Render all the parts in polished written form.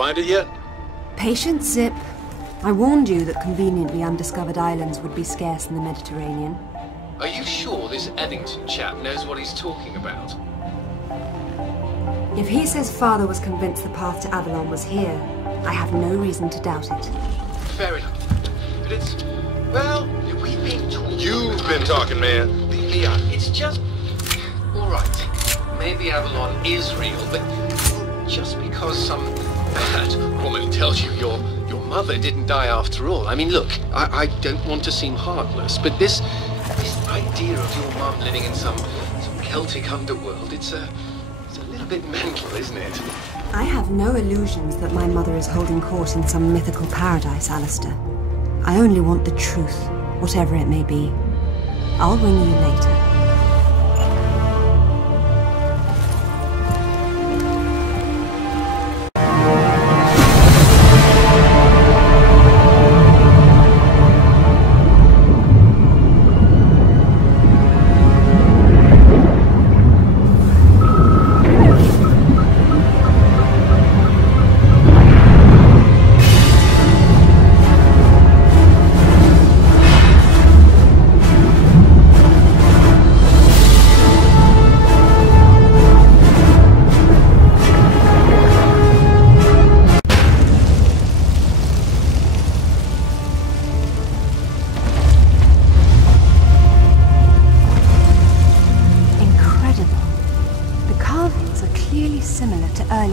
find it yet? Patience, Zip. I warned you that conveniently undiscovered islands would be scarce in the Mediterranean. Are you sure this Eddington chap knows what he's talking about? If he says father was convinced the path to Avalon was here, I have no reason to doubt it. Fair enough. But it's... well, we've been talking... You've been talking, man. Yeah, it's just... alright, maybe Avalon is real, but just because some bad woman tells you your mother didn't die after all. I mean, look, I don't want to seem heartless, but this idea of your mum living in some Celtic underworld, it's a little bit mental, isn't it? I have no illusions that my mother is holding court in some mythical paradise, Alistair. I only want the truth, whatever it may be. I'll ring you later.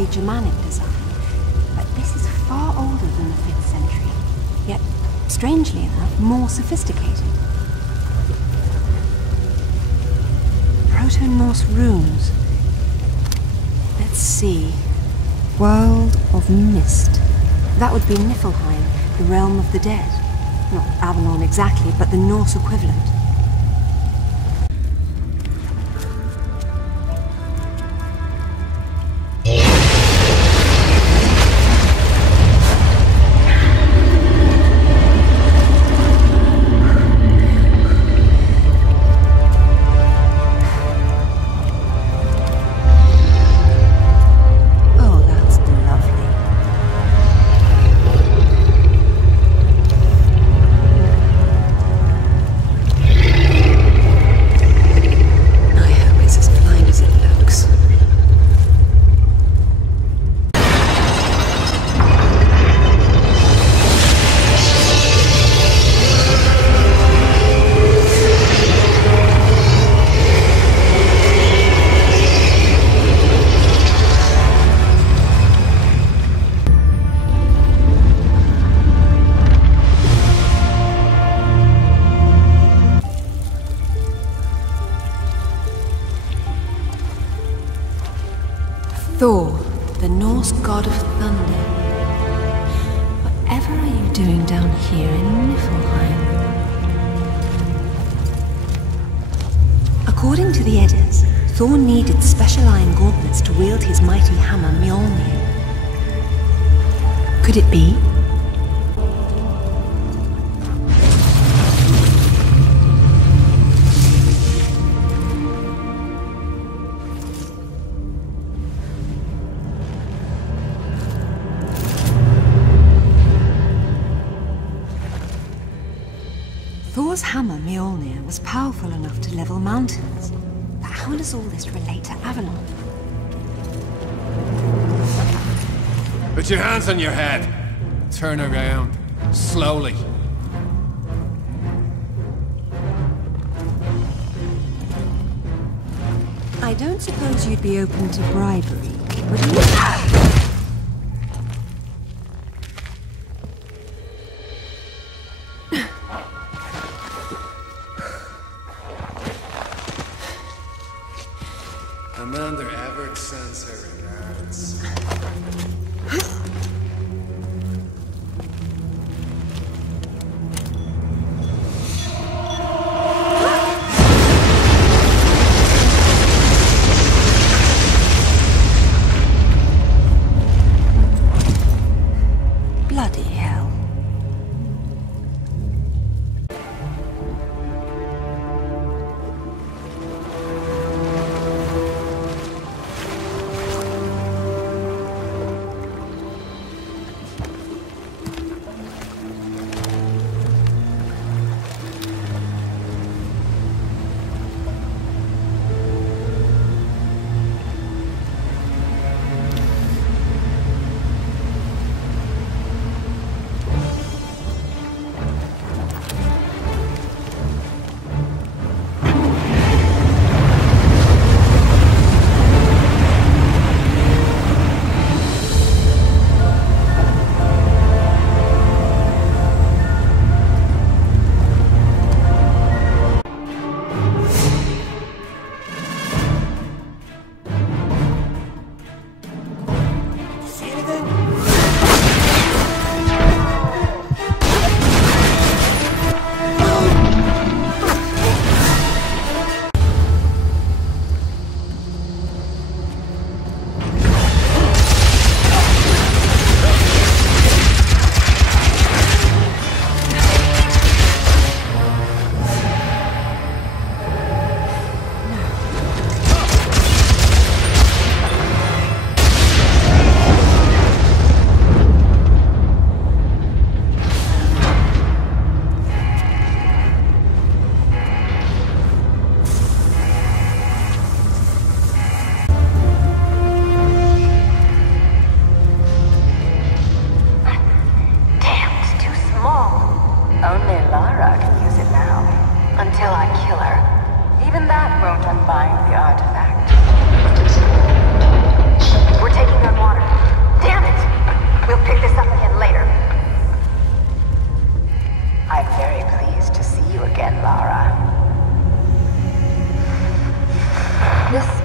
Germanic design, but this is far older than the 5th century, yet, strangely enough, more sophisticated. Proto-Norse runes. Let's see. World of Mist. That would be Niflheim, the realm of the dead. Not Avalon exactly, but the Norse equivalent. Thor, the Norse god of thunder. Whatever are you doing down here in Niflheim? According to the Eddas, Thor needed special iron gauntlets to wield his mighty hammer Mjolnir. Could it be? Thor's hammer, Mjolnir, was powerful enough to level mountains. But how does all this relate to Avalon? Put your hands on your head. Turn around. Slowly. I don't suppose you'd be open to bribery, would you? Amanda Everett sends her regards. Bloody hell.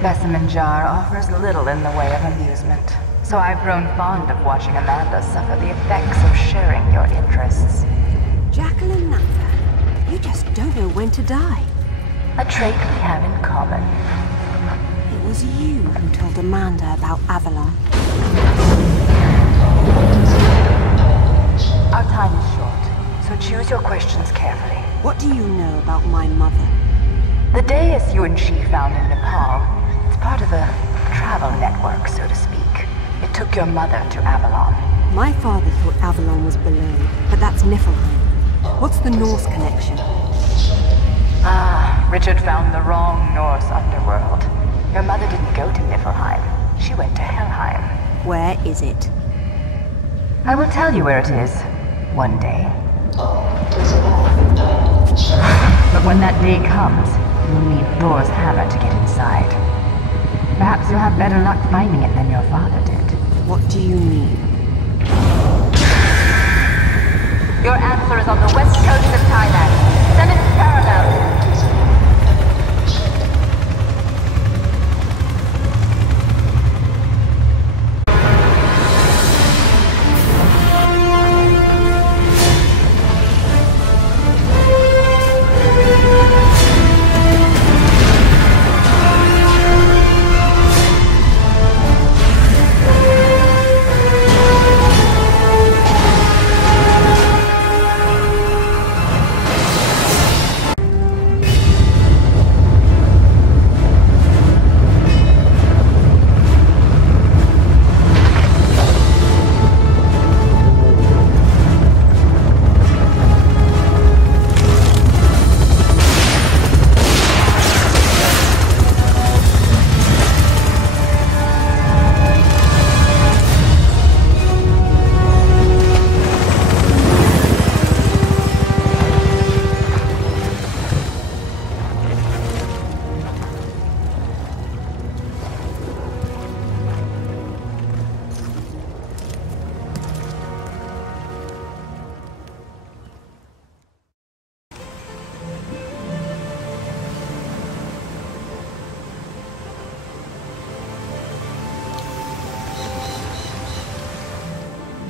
specimen jar offers little in the way of amusement, so I've grown fond of watching Amanda suffer the effects of sharing your interests. Jacqueline Nathan, you just don't know when to die. A trait we have in common. It was you who told Amanda about Avalon. Our time is short, so choose your questions carefully. What do you know about my mother? The dais you and she found in Nepal, it's part of a travel network, so to speak. It took your mother to Avalon. My father thought Avalon was below, but that's Niflheim. What's the Norse connection? Ah, Richard found the wrong Norse underworld. Your mother didn't go to Niflheim. She went to Helheim. Where is it? I will tell you where it is, one day. But when that day comes, you'll need Thor's hammer to get inside. Perhaps you'll have better luck finding it than your father did. What do you mean? Your answer is on the west coast of Thailand. Send it parallel.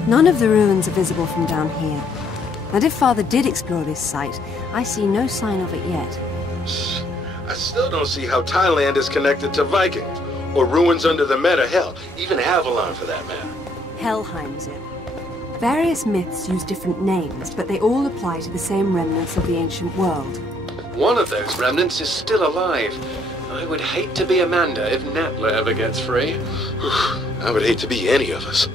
None of the ruins are visible from down here. And if Father did explore this site, I see no sign of it yet. I still don't see how Thailand is connected to Vikings, or ruins under the Meta, hell, even Avalon for that matter. Helheim's it. Various myths use different names, but they all apply to the same remnants of the ancient world. One of those remnants is still alive. I would hate to be Amanda if Natla ever gets free. I would hate to be any of us.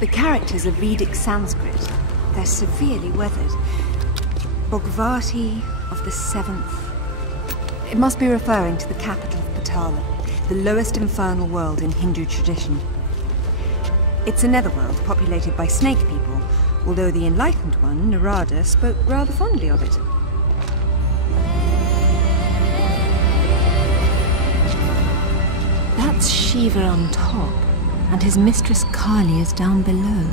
The characters are Vedic Sanskrit. They're severely weathered. Bhagavati of the 7th. It must be referring to the capital of Patala. the lowest infernal world in Hindu tradition. It's a netherworld populated by snake people, although the enlightened one, Narada, spoke rather fondly of it. That's Shiva on top, and his mistress Kali is down below.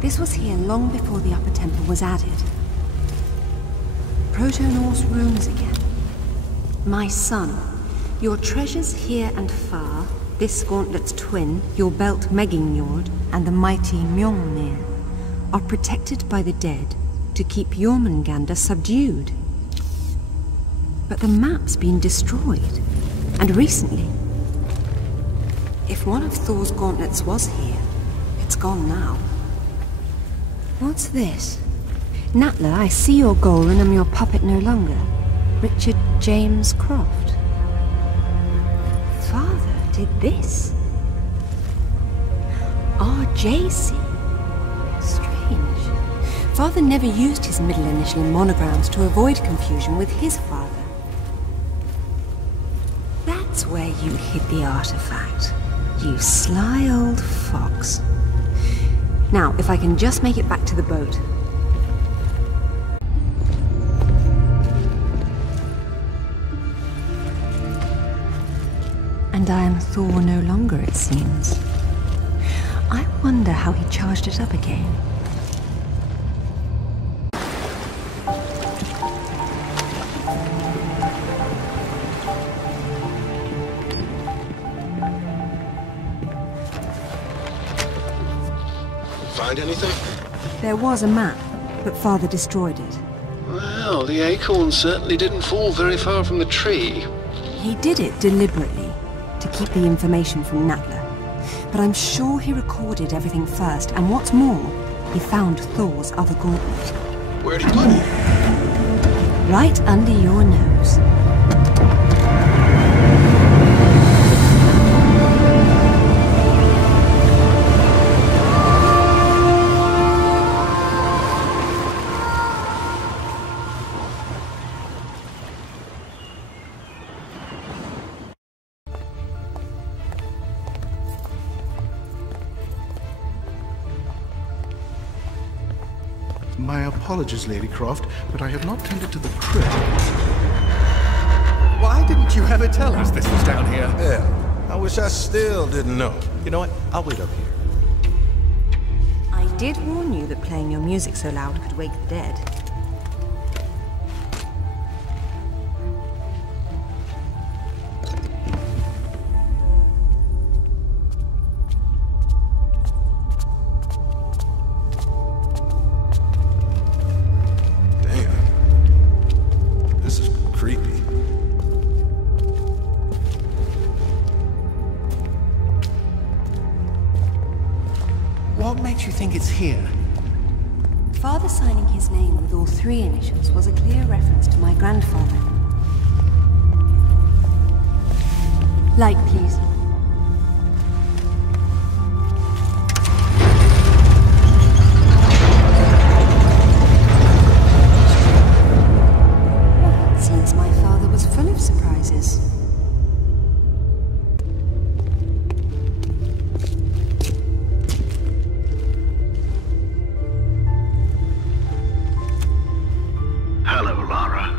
This was here long before the upper temple was added. Proto-Norse runes again. My son, your treasures here and far, this gauntlet's twin, your belt Megingjord, and the mighty Mjolnir, are protected by the dead to keep Jormungandr subdued. But the map's been destroyed, and recently. If one of Thor's gauntlets was here, it's gone now. What's this? Natla, I see your goal and am your puppet no longer. Richard James Croft. Father did this? RJC? Strange. Father never used his middle initial in monograms to avoid confusion with his father. That's where you hid the artifact. You sly old fox. Now, if I can just make it back to the boat. And I am Thor no longer, it seems. I wonder how he charged it up again. Find anything? There was a map, but Father destroyed it. Well, the acorn certainly didn't fall very far from the tree. He did it deliberately, to keep the information from Natla. But I'm sure he recorded everything first, and what's more, he found Thor's other gauntlet. Where'd he put it? Right under your nose. My apologies, Lady Croft, but I have not tended to the crypt. Why didn't you ever tell us this was down here? Yeah, I wish I still didn't know. You know what? I'll wait up here. I did warn you that playing your music so loud could wake the dead. What makes you think it's here? Father signing his name with all three initials was a clear reference to my grandfather. Light, please. Seems my father was full of surprises. Hello, Lara.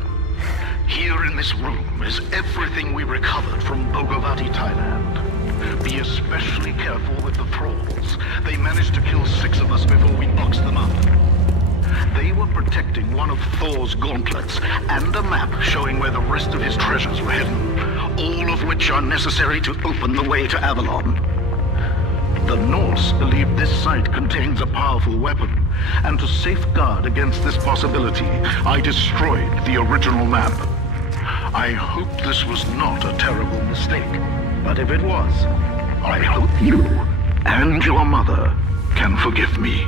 Here in this room is everything we recovered from Bogavati, Thailand. Be especially careful with the thralls. They managed to kill 6 of us before we boxed them up. They were protecting one of Thor's gauntlets and a map showing where the rest of his treasures were hidden, all of which are necessary to open the way to Avalon. The Norse believe this site contains a powerful weapon, and to safeguard against this possibility, I destroyed the original map. I hope this was not a terrible mistake, but if it was, I hope you and your mother can forgive me.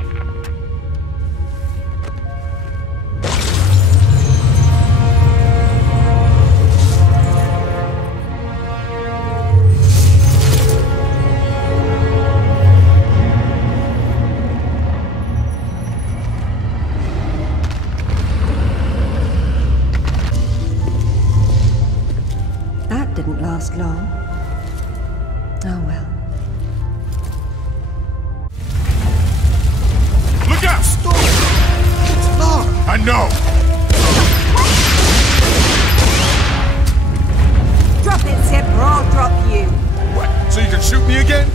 Didn't last long. Oh well. Look out! Stop! It's Lara! I know! Drop it, Zip, or I'll drop you. What, so you can shoot me again?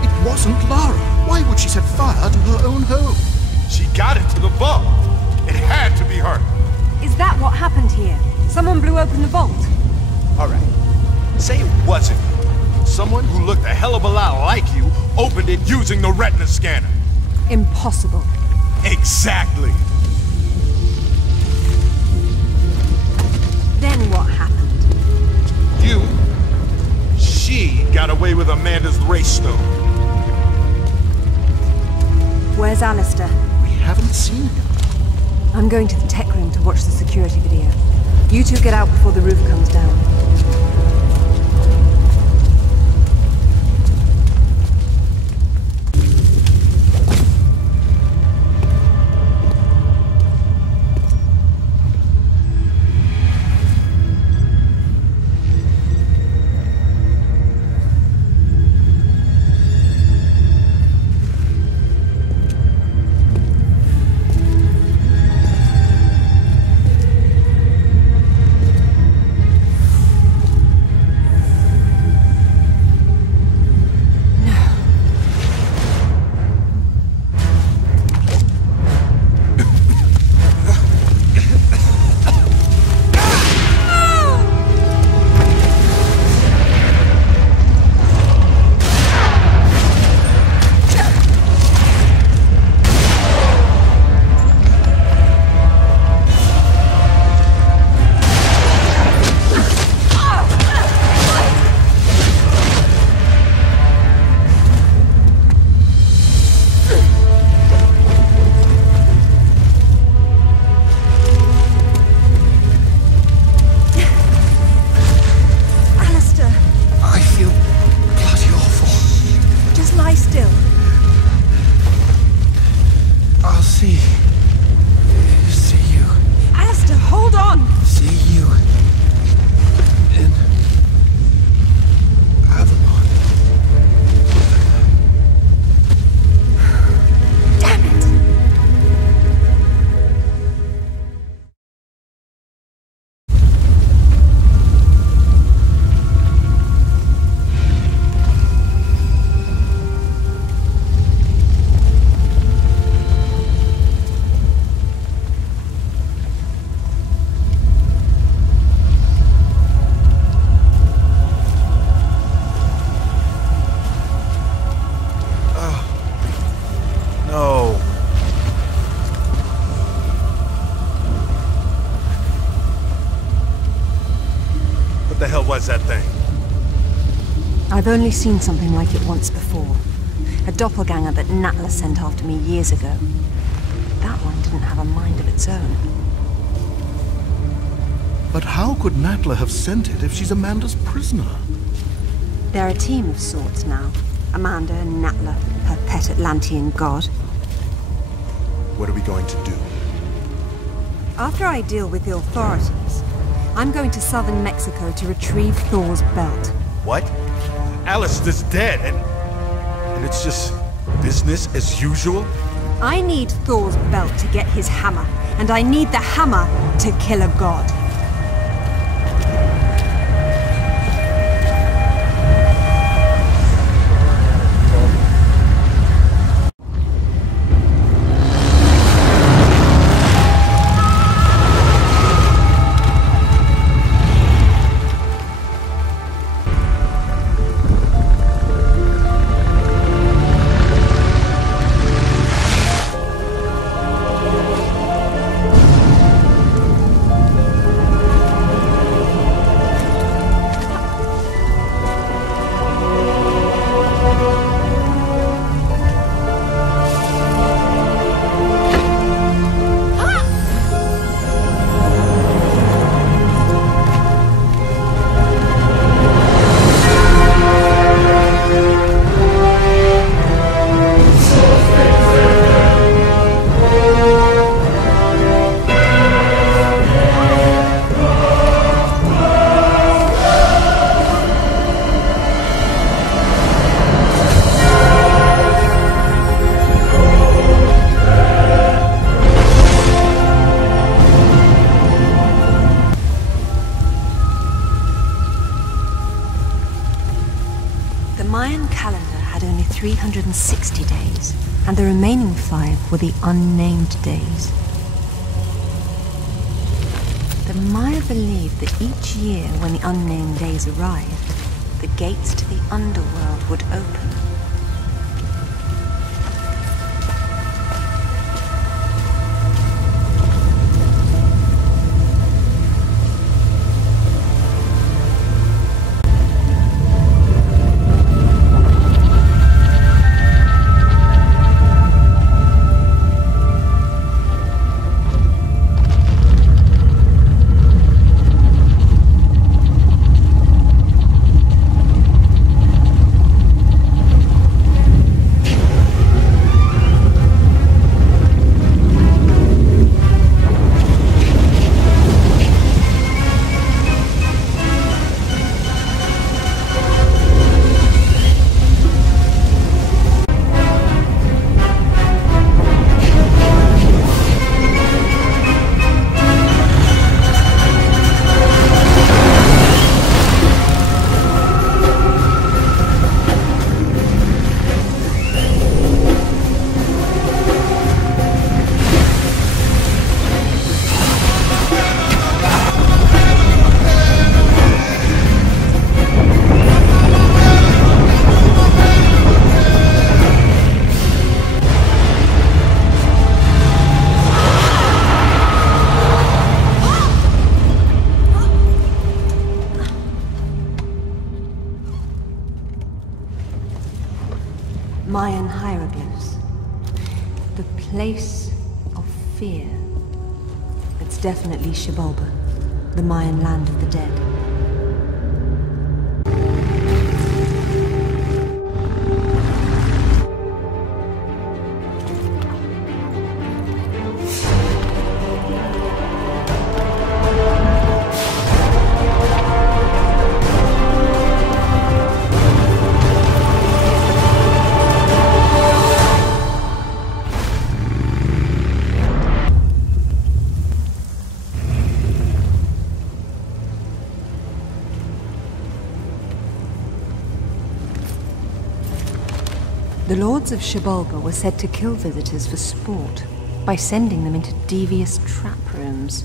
It wasn't Lara. Why would she set fire to her own home? She got into the vault. It had to be her. Is that what happened here? Someone blew open the vault? All right. Say it wasn't. Someone who looked a hell of a lot like you opened it using the retina scanner. Impossible. Exactly. Then what happened? She got away with Amanda's race stone. Where's Alistair? We haven't seen him. I'm going to the tech room to watch the security video. You two get out before the roof comes down. What the hell was that thing? I've only seen something like it once before. A doppelganger that Natla sent after me years ago. That one didn't have a mind of its own. But how could Natla have sent it if she's Amanda's prisoner? They're a team of sorts now. Amanda and Natla, her pet Atlantean god. What are we going to do? After I deal with the authorities, I'm going to southern Mexico to retrieve Thor's belt. What? Alistair's dead, and it's just business as usual? I need Thor's belt to get his hammer, and I need the hammer to kill a god. The Mayan calendar had only 360 days, and the remaining 5 were the unnamed days. The Maya believed that each year when the unnamed days arrived, the gates to the underworld would open. Mayan hieroglyphs. The place of fear. It's definitely Xibalba, the Mayan land of the dead. The lords of Xibalba were said to kill visitors for sport by sending them into devious trap rooms.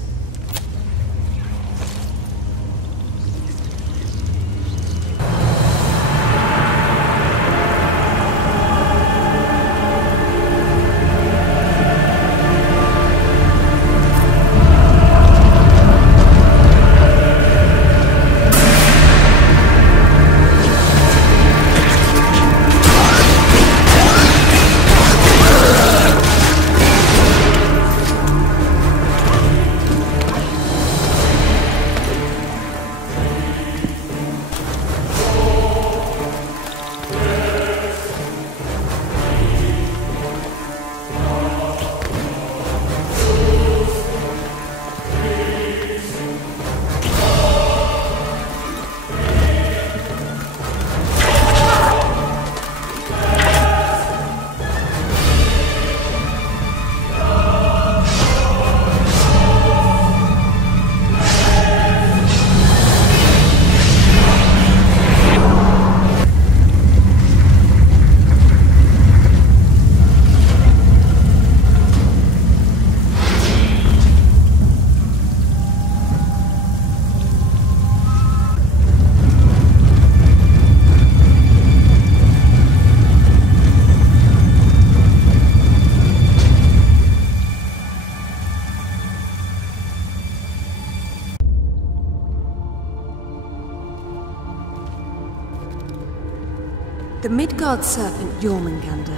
The Midgard serpent Jormungandr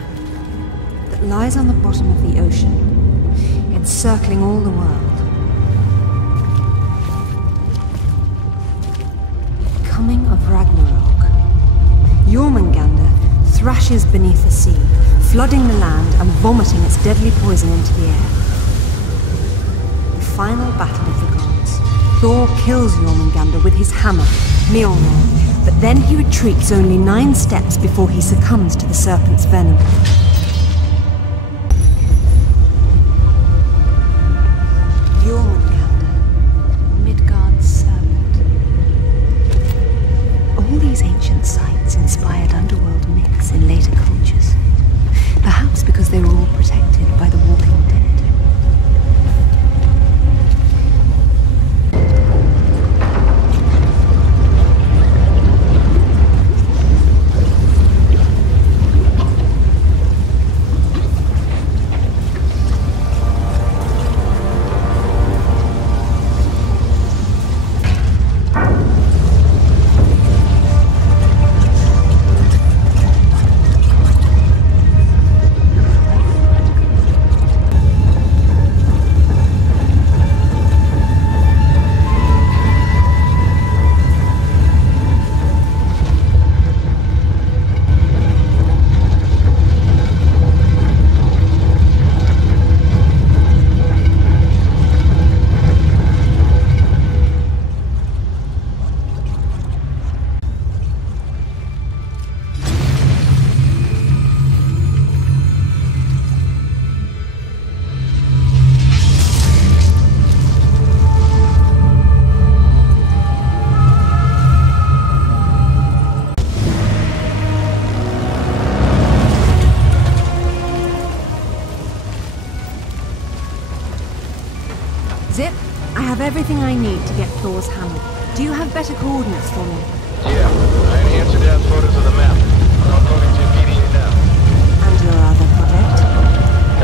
that lies on the bottom of the ocean, encircling all the world. Coming of Ragnarok. Jormungandr thrashes beneath the sea, flooding the land and vomiting its deadly poison into the air. The final battle of the gods. Thor kills Jormungandr with his hammer, Mjolnir, but then he retreats only 9 steps before he succumbs to the serpent's venom. Jormungandr, Midgard's serpent. All these ancient sites inspired underworld myths in later cultures. Perhaps because they were all protected by the Walking Dead. Zip, I have everything I need to get Thor's hammer. Do you have better coordinates for me? Yeah, I enhanced your dad's photos of the map. I'm uploading to PDA now. And your other project?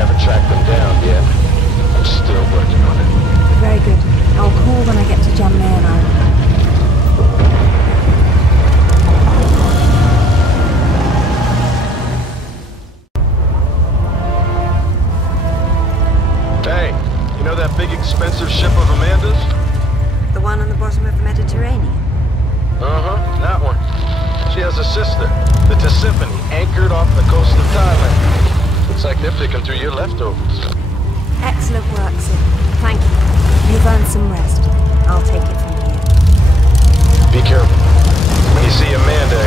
Haven't tracked them down yet. I'm still working on it. Very good. I'll call when I get to Jamnayan Island. Hey, you know that big expensive ship of Amanda's? The one on the bottom of the Mediterranean? Uh-huh, that one. She has a sister, the Tisiphone, anchored off the coast of Thailand. Looks like they're picking through your leftovers. Excellent work, Zip. Thank you. You've earned some rest. I'll take it from here. Be careful. When you see Amanda,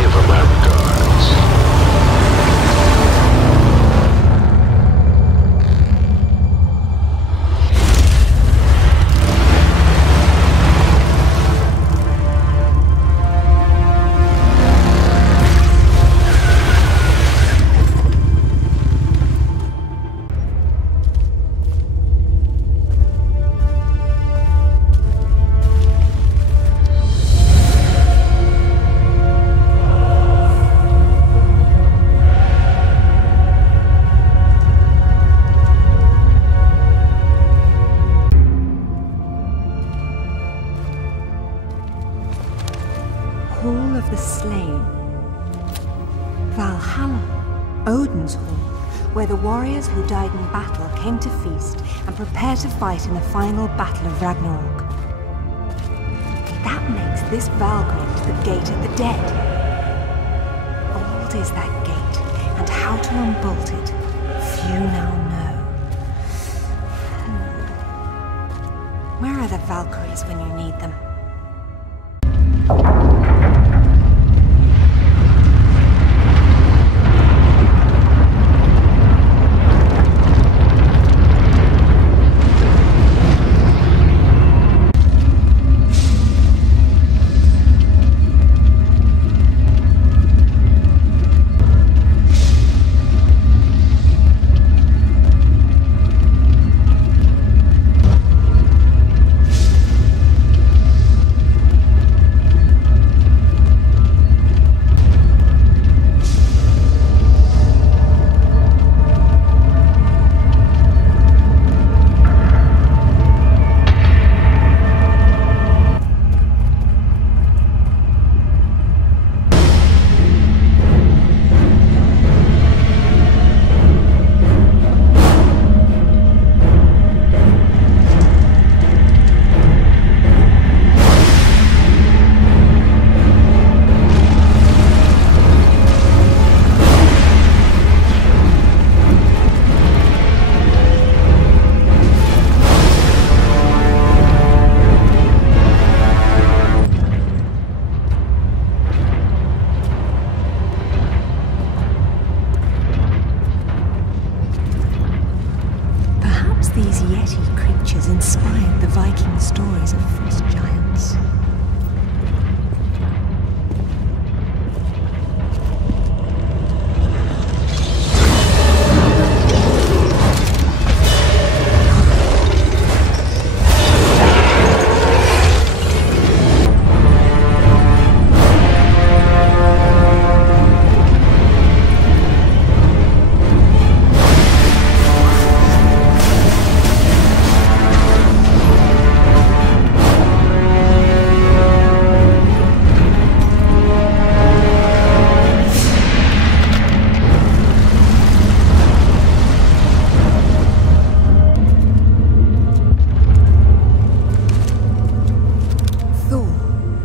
give her my regards. Hall of the Slain. Valhalla, Odin's Hall, where the warriors who died in battle came to feast and prepare to fight in the final battle of Ragnarok. That makes this Valgrind the Gate of the Dead. Old is that gate, and how to unbolt it, few now know. Where are the Valkyries when you need them? yeti creatures inspired the Viking stories of frost giants.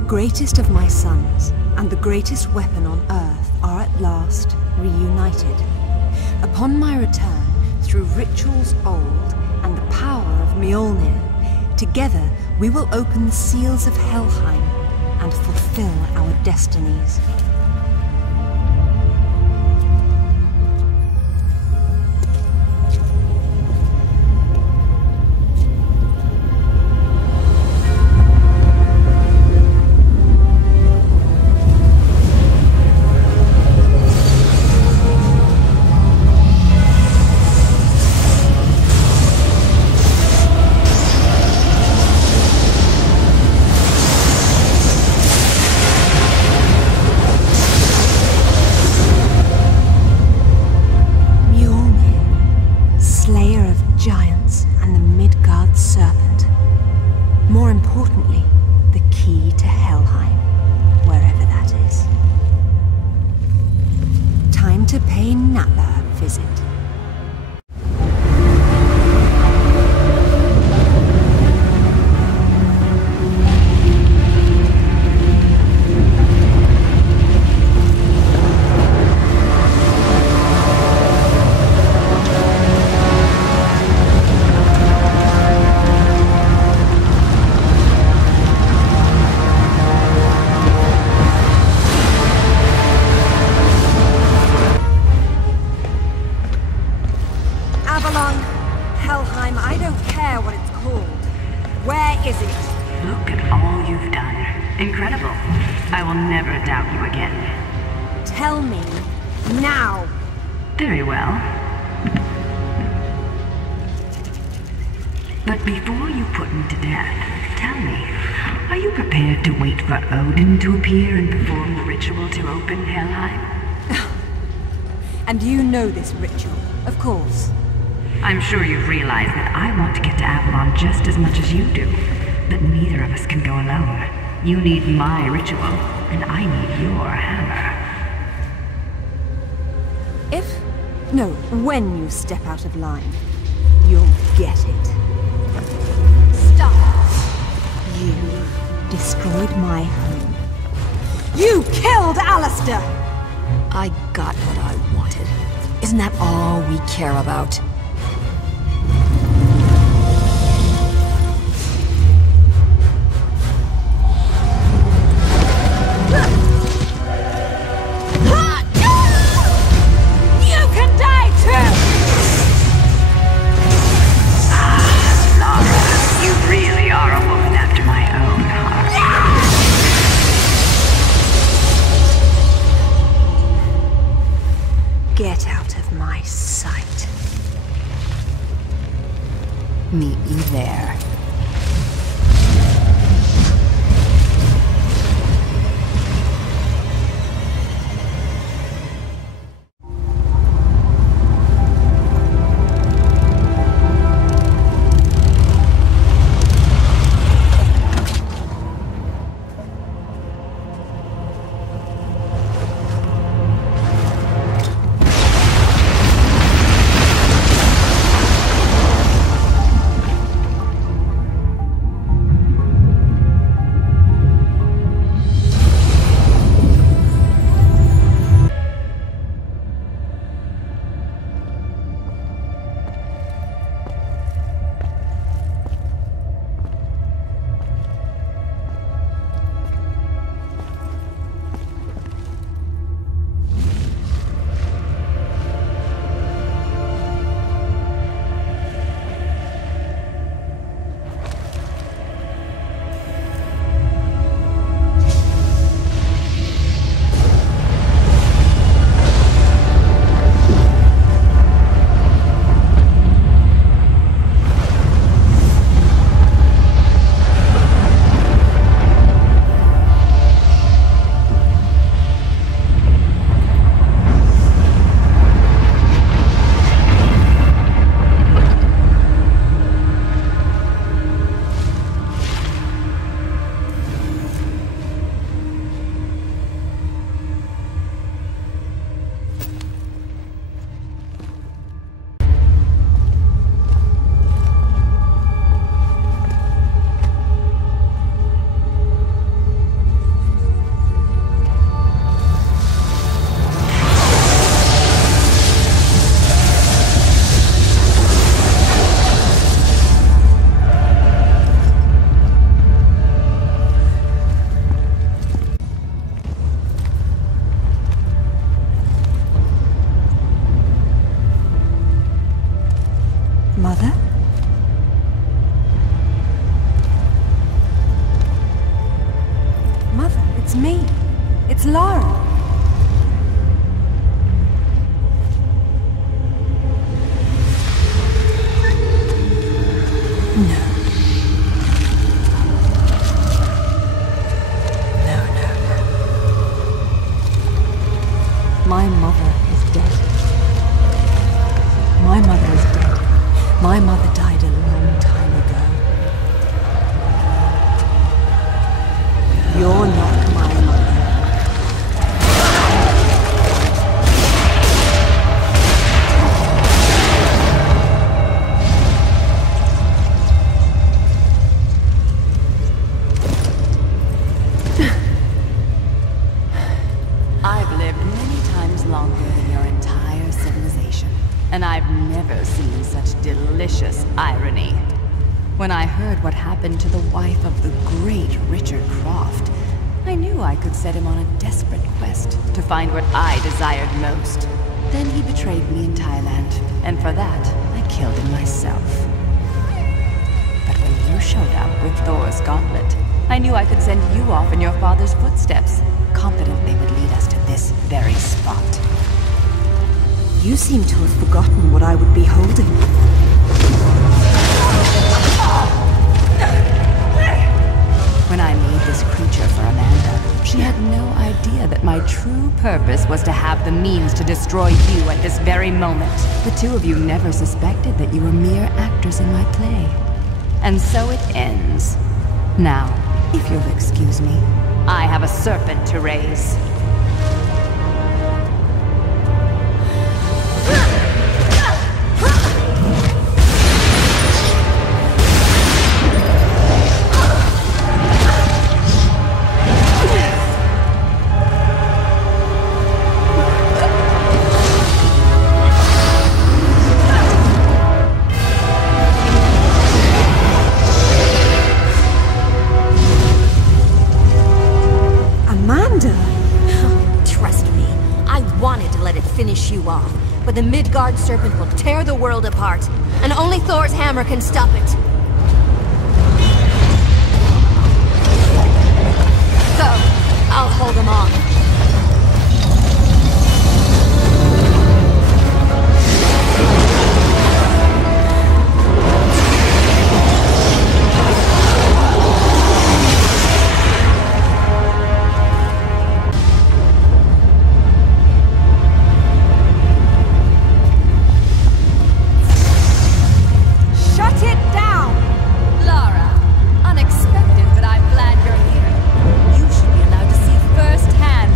Greatest of my sons, and the greatest weapon on Earth, are at last reunited. Upon my return, through rituals old and the power of Mjolnir, together we will open the seals of Helheim and fulfill our destinies. More importantly, the key to Helheim, wherever that is. Time to pay Napa a visit. Helheim, I don't care what it's called. Where is it? Look at all you've done. Incredible. I will never doubt you again. Tell me, now! Very well. But before you put me to death, tell me, are you prepared to wait for Odin to appear and perform the ritual to open Helheim? And you know this ritual, of course. I'm sure you've realized that I want to get to Avalon just as much as you do. But neither of us can go alone. You need my ritual, and I need your hammer. When you step out of line, you'll get it. Stop! You destroyed my home. You killed Alistair! I got what I wanted. Isn't that all we care about? Get out of my sight. Meet you there. Mother? Mother, it's me. It's Lara. No. My mother is dead. My mother is dead. My mother died a long time ago. You're not my mother. I've lived many times longer than your entire civilization, and I've never seen such delicious irony. When I heard what happened to the wife of the great Richard Croft, I knew I could set him on a desperate quest to find what I desired most. Then he betrayed me in Thailand, and for that, I killed him myself. But when you showed up with Thor's gauntlet, I knew I could send you off in your father's footsteps, confident they would lead us to this very spot. You seem to have forgotten what I would be holding. When I made this creature for Amanda, she had no idea that my true purpose was to have the means to destroy you at this very moment. The two of you never suspected that you were mere actors in my play. And so it ends. Now, if you'll excuse me, I have a serpent to raise. Finish you off, but the Midgard serpent will tear the world apart, and only Thor's hammer can stop it. So, I'll hold him off. Lara, unexpected, but I'm glad you're here. You should be allowed to see firsthand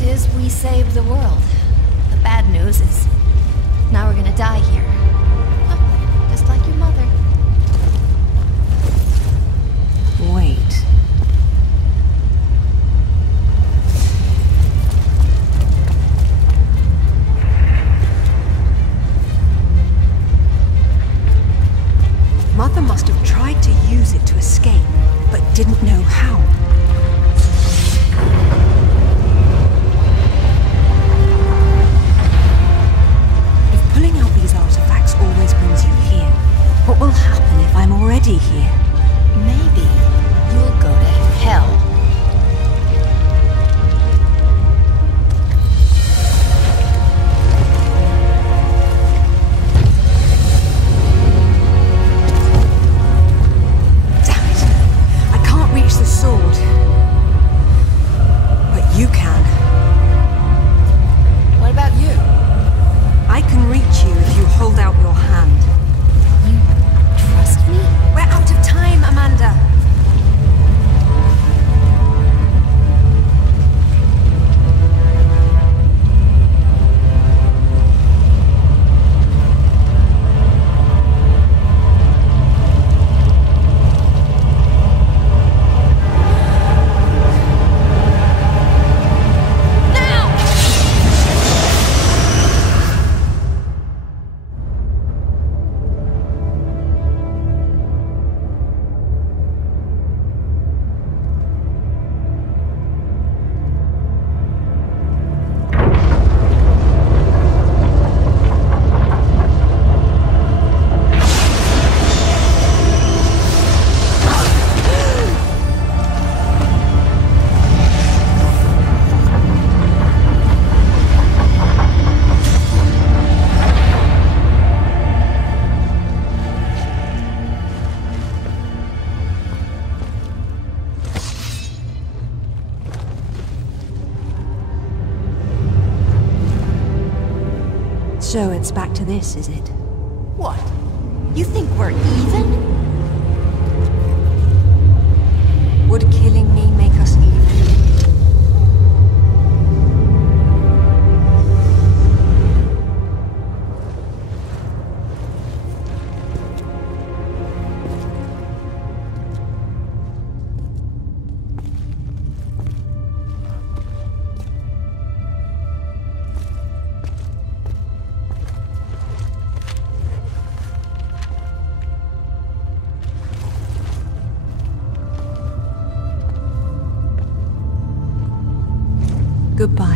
news is we saved the world. The bad news is now we're gonna die here. Huh, just like your mother. Wait. Mother must have tried to use it to escape, but didn't know how. If pulling out these artifacts always brings you here, what will happen if I'm already here? Maybe you'll go to hell. The sword. But you can. What about you? I can reach you if you hold out your hand. You trust me? We're out of time, Amanda. So it's back to this, is it? What? You think we're even? Would killing me make us even? Goodbye.